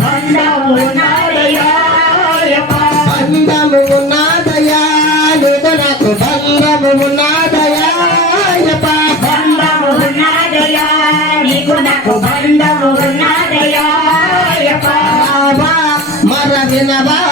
బంధము ఉన్నాదయా నాకు బంధము ఉన్నాదయా బంధము ఉన్నాదయా నాకు బంధము ఉన్నాదయా మర వినవా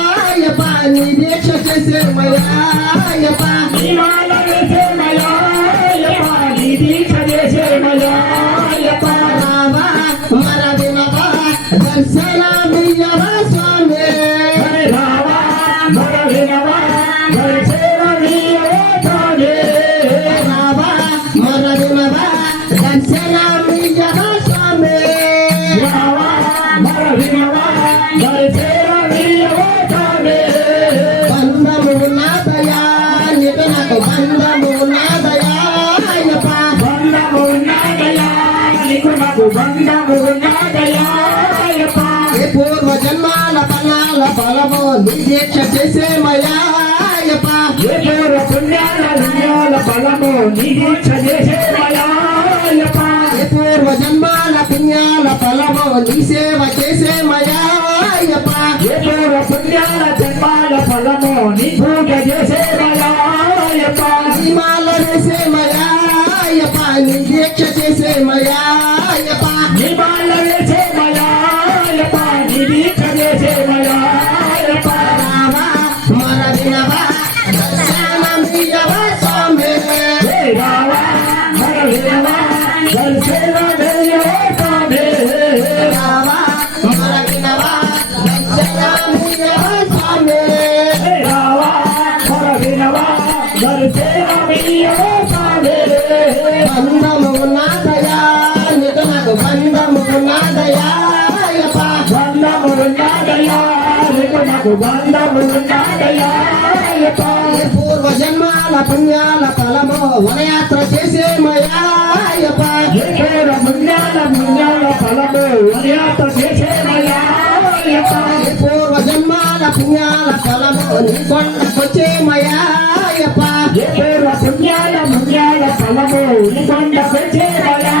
ni dai ce ce sai mai ya ba నాదయా నీకు నాకు బంధము నాదయా బంధము నాదయా నీకు నాకు బంధము నాదయా ఏ పూర్వ జన్మాల పుణ్యాల ఫలము నిర్దీక్ష చేసేమయా ఏ జన్మాల పుణ్యాల ఫలము నీ సేవ చే పుణ్యాల జన్మాల ఫలము నీ పూజ చేసే బంధము ఉన్నదయా నీకు నాకు బంధము ఉన్నదయా బంధము ఉన్నదయా నీకు నాకు బంధము ఉన్నదయా పూర్వ జన్మాల పుణ్యాల ఫలము వనయాత్ర చేసే మయాయప పుణ్యాల పుణ్యాల ఫలము వనయాత్ర చేసే cuando se lleva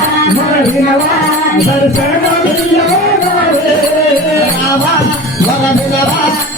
Baba, Baba, Baba,